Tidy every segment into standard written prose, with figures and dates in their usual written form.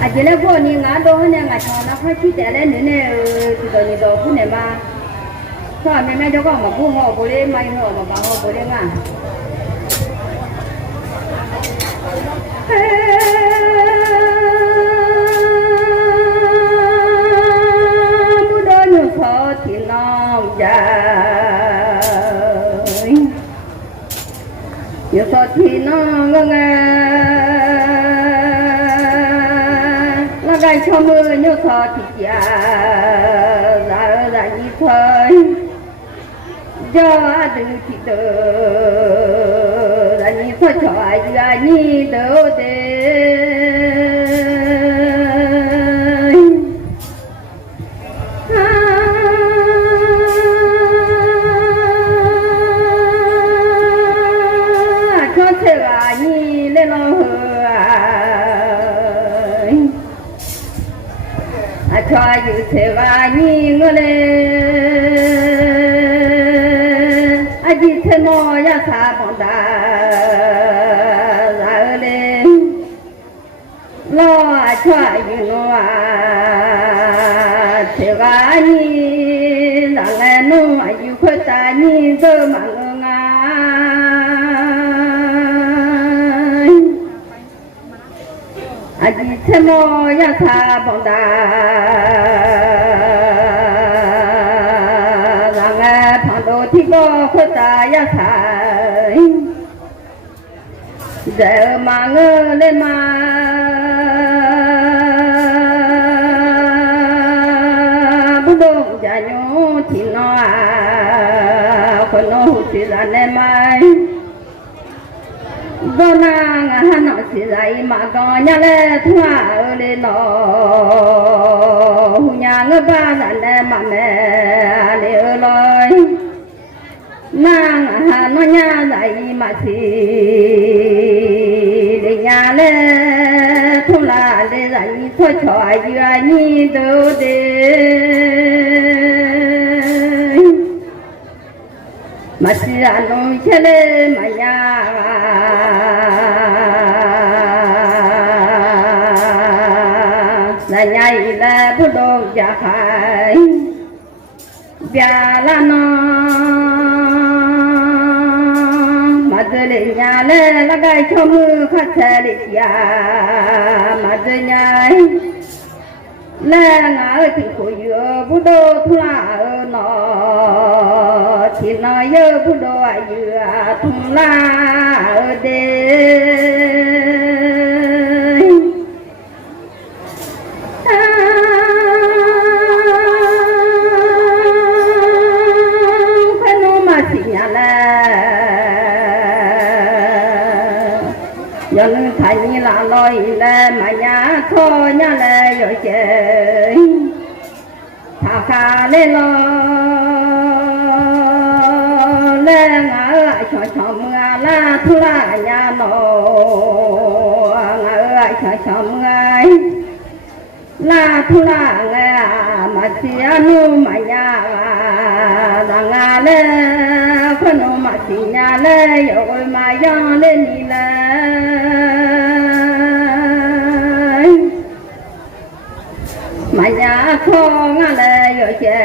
à chỉ là vô ni ngã đồ này ngã cho nó phải chỉ để lên nữa nè thì tôi nhìn đồ phun này mà sao mẹ cho con mà phun họ bố lên mày họ mà bảo họ bố lên à bố đó nhiều khó thì nó dài nhiều khó thì nó ngơ gai cho mưa nhớ thọ thì già ra ra như thôi do đừng thì đỡ ra như thôi cho ai ra như đỡ để cho thế là như lên lo cho dù thế và nhìn ngơ lê à chỉ thế mò ya sa bọn ta ra lê lo cho dù nó thế và nhìn là nghe nó dù khơi ta nhìn cơ mà ngơ à chỉ thế mò ya sa bọn ta rằng thằng đồ thì có khơi ta ya sa giờ mà ngơ lên mà bố đồ giả nhô thì nó con nó thì ra lên mai do nàng hắn nó chỉ dạy mà có nhà lẽ thoa ở lên nó nhà ngơ ba dặn em mà mẹ lỡ lối nàng hắn nó nhà dạy mà chỉ để nhà lẽ thông là để dạy thôi chọi vừa như đâu mà chỉ là nông chế lên mà nhà là nhảy là bút đồ giả khai bia là nó mà giờ lên nhà lên là gai cho mưa phát xe để nhà mà giờ nhảy lên ngã thì khổ dừa bút đồ thua nó thì nó nhớ bút đồ dừa thùng la ở đây phải nó mà chỉ nhà là dân thành là lôi là mà nhà thôi nhà là rồi chơi thà khá lên lo lên ở cho mưa la thu la nhà nó ở cho mưa la thu la nghe mà xia nu mà nhà rằng lê phân nu mà xia nhà lê rồi mà giang lên đi lên mà nhà không lê rồi chè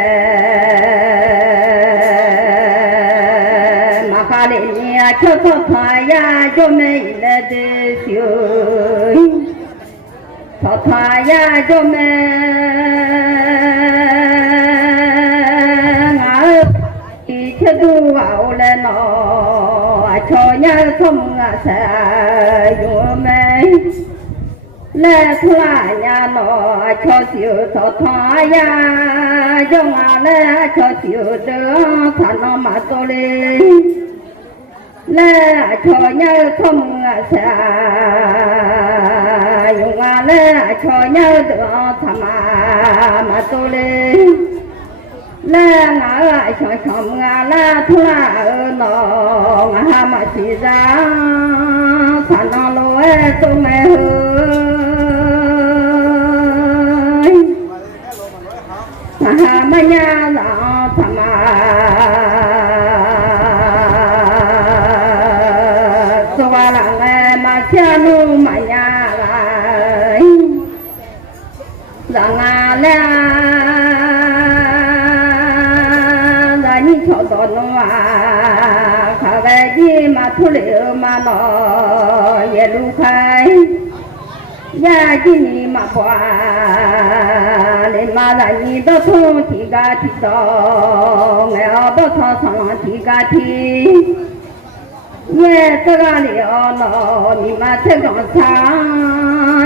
mà pha lên nhà cho thoải ya cho mình là để chơi thoải ya cho mình ngã thì chưa đủ vào lên nó cho nhà không sẽ dùng mình lẽ thua nhà nó cho chịu thoải ya cho ngã lẽ cho chịu đỡ thà nó mà tôi đi lẽ cho nhau không xa dùng lẽ cho nhau được thà mà tôi đi lẽ ngã cho chồng lẽ thua nó ngã mà chỉ ra thà nó lối tôi mẹ hơi mà nhà là thà mà cha nu mà nhà lại rằng à lẽ là như cho đó nó à khá cái gì mà thu liệu mà nó về lưu khai ya chỉ ni mà qua lên mà là như đó thôi thì cả thì đó nghe ở đó thôi xong thì cả thì nghe tất cả liệu nó ni mà sẽ còn sáng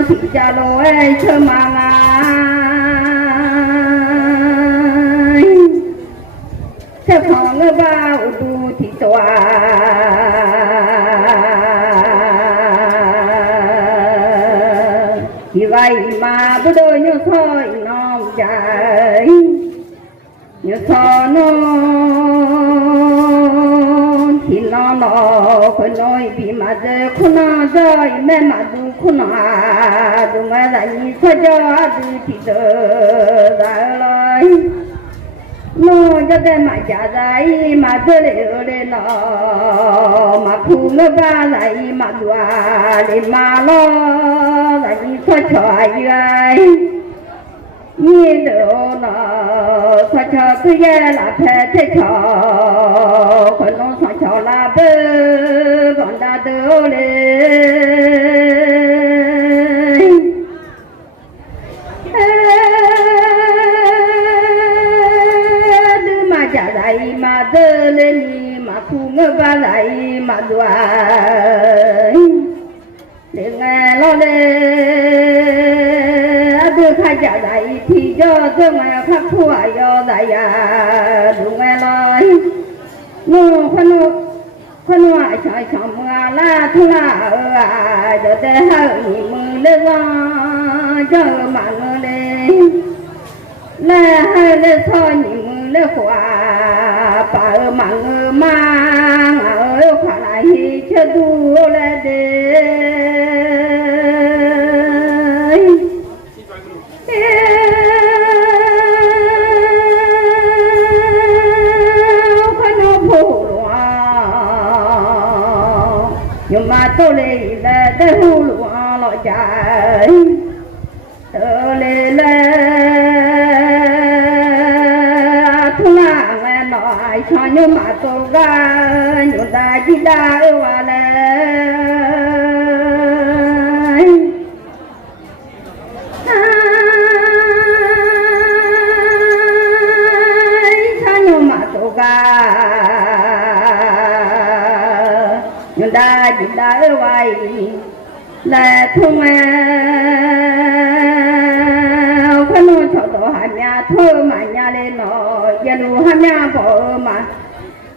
thì cha lô ấy chưa mà ngay sẽ không ngờ bao đủ thì tòa vì vậy mà bữa đôi như thôi nó chạy như thôi nó thì nó phải nói vì mà giờ không nó rồi mẹ mà du không nó du mà là như sao cho du thì đỡ ra lời nó cho đến mà trả lại mà đỡ để nó mà không nó ba lại mà đùa để mà lo là như sao cho ai như đó nó sao cho cứ ye là phải thế cho còn nó sao cho là bơ còn đã đỡ lên mà trả lại mà đỡ lên mà không ngờ ba lại mà đùa để nghe lo lên đưa khai trả lại thì cho mà khắc thua cho đại à đúng nghe nói nô khoan ngoại trời chồng là thua à cho để hơi mừng lên cho mà ngơ lên là hơi lên thôi mừng lên quả bà mà ngơ mang ở phải lại cho đủ lên để nhưng mà tôi lấy là để hú lúa lọ trái tôi lấy là thu là nghe nói cho nhưng mà tôi ra nhưng ta chỉ đã qua lên cho nhưng mà tôi ra nhưng ta chỉ đã quay là không có nói cho tôi hai nhà thơ mà nhà lên nó giờ lu hai nhà bỏ mà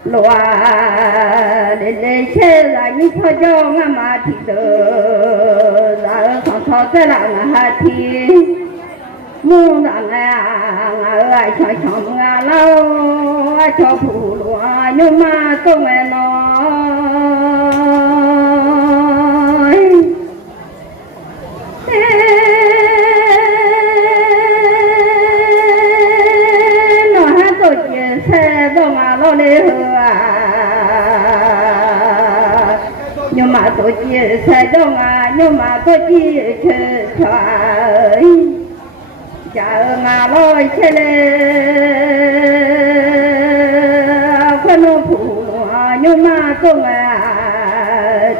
loa để chơi là như thôi cho ngã mà thì được là thọ thế là ngã thì muốn là ngã cho chồng ngã lâu cho phụ loa nhưng mà tôi nghe nó hát tôi chia sẻ cho mà lo lê hừa nhưng mà tôi chia sẻ cho mà nhưng mà tôi chia sẻ trời chờ mà lo chơi lê phân nó phụ nhưng mà tôi nghe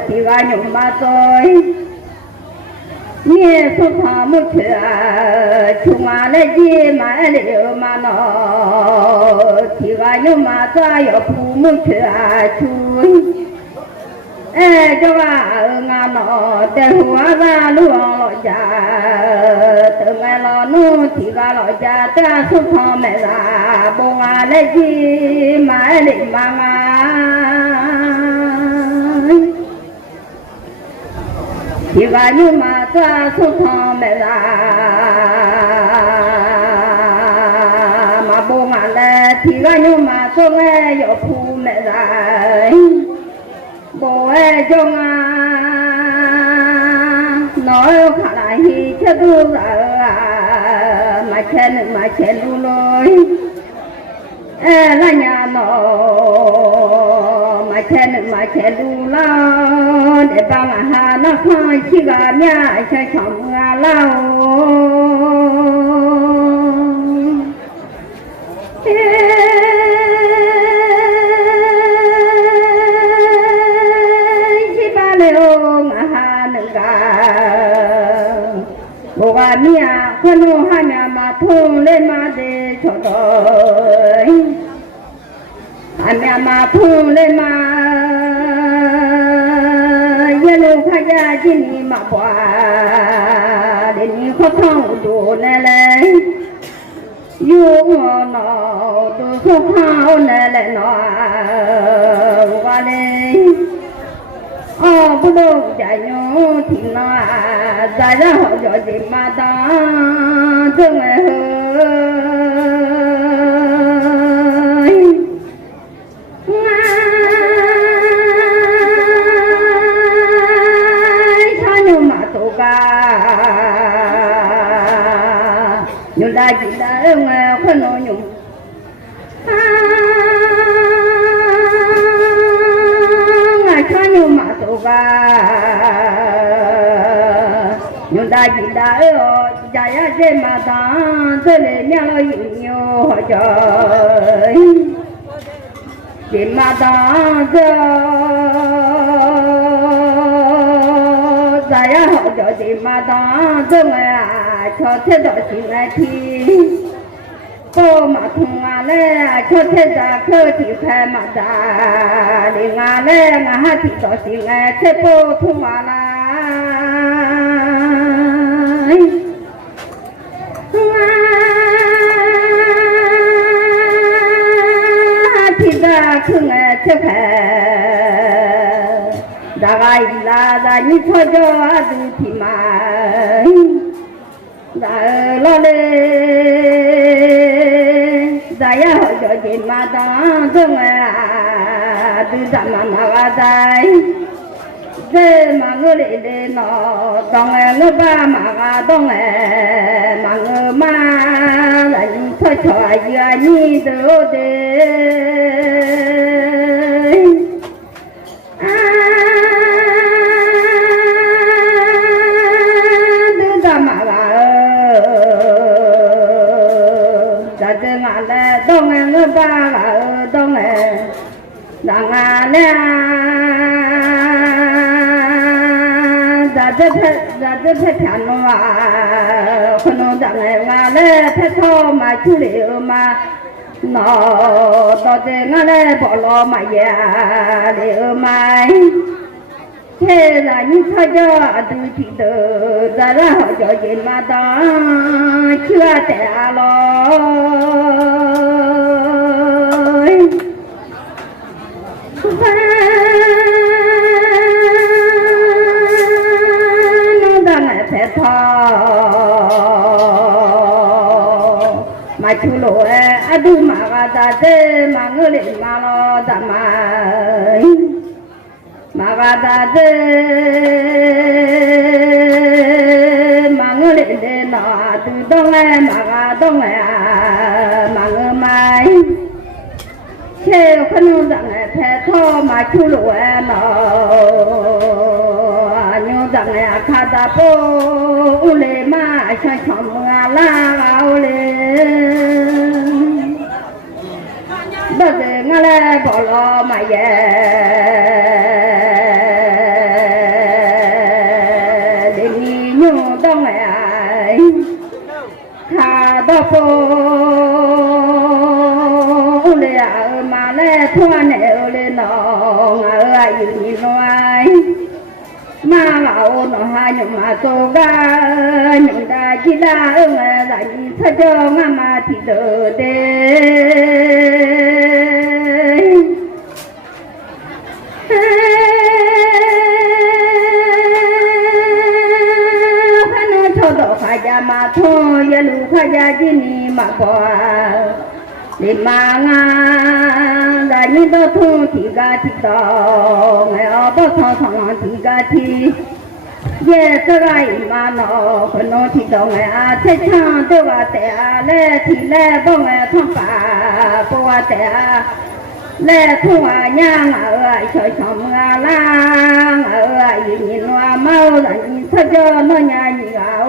thì ga nhưng mà tôi nghe số thọ một chuyện chúng mà lấy gì mà liệu mà nó thì ga nhưng mà tôi có phụ một chuyện chui cho bà ngà nó để hóa ra luôn lọ già từ ngày lọ nu thì ga lọ già ta số thọ mẹ là bông à lấy gì mà liệu mà thì ga nhưng mà ta số thọ mẹ là mà bông à lấy thì ga nhưng mà tôi nghe có phụ mẹ là bố ấy trong nói khá là hi chất lưu mà chen lưu lối là nhà nó mà chen lưu lo để ba mà hà nó khai chi gà nhà cho chồng gà lao bố bà mía con nô hai mẹ mà thôn lên mà để cho đôi hai mẹ mà thôn lên mà giờ lúc khai ra chỉ ni mà bỏ để ni khó thong đồ này này yêu nó đồ không hao này này nó qua đây bố đồ chạy nhau thì nó dài ra họ giỏi gì mà ta thương mẹ hơi sao nhau mà tổ ca nhung đại chỉ đã ông khôn nó nhung nhưng mà tổ ca nhưng đại chỉ đã ở dài ở trên mà ta tôi lấy nhau lo nhiều trời chỉ mà ta dài ở họ cho chỉ mà ta tôi nghe cho thế đó chỉ nghe thì cô mà thùng lê cho thế ra cơ thì phải mà ra đi lê ngà thì đó chỉ nghe thế cô thùng la thì ra cứ nghe thế phải ra gai là như thôi cho đủ thì mà ra lo dài họ cho chị mà đó thương từ dặm mà vào dài thế mà người để nó đồng người ba mà đồng mà người ma là thôi cho giờ như đâu đấy từ dặm mà đông người ba là đông đang nè ra thế thằng nó con nó đang nè thế thôi mà chú liệu mà nó đó thế nè bỏ lo mà già liệu mà thế là như thôi cho từ thì từ ra ra họ cho chuyện mà đó chưa trẻ lo nó đang phải thò mà chú lộ adu mà ra thế mà người lên mà lo ra mà ra thế mà người lên nó từ đông mà đông mà người mai theo khăn rằng thế thôi mà chú lộ nó nhưng rằng khá ta bố lê mà cho chồng la áo lê bây giờ ngã lê bỏ lo mà về để đi nhung đông này khá ta bố mà lê thoa nèo lên nó ngờ như nói mà lão nó hai nhung mà tô ga nhung đã chỉ là dành cho cho mà thì đỡ đê nó cho đồ khai ra mà thôi ya lu khai ra chỉ ni mà bỏ để mà là như đó thôi thì ga thì đó ngày ở đó thôi thằng thì ga thì về cái này mà nó còn nó thì đó ngày thế cha tôiว่าแต่lẽ thì lẽ bao ngày thằng bà baoว่าแต่lẽ thua nhang ở chơi chồng lang ở nhìn nó mau là nhìn sao cho nó nhà gì gạo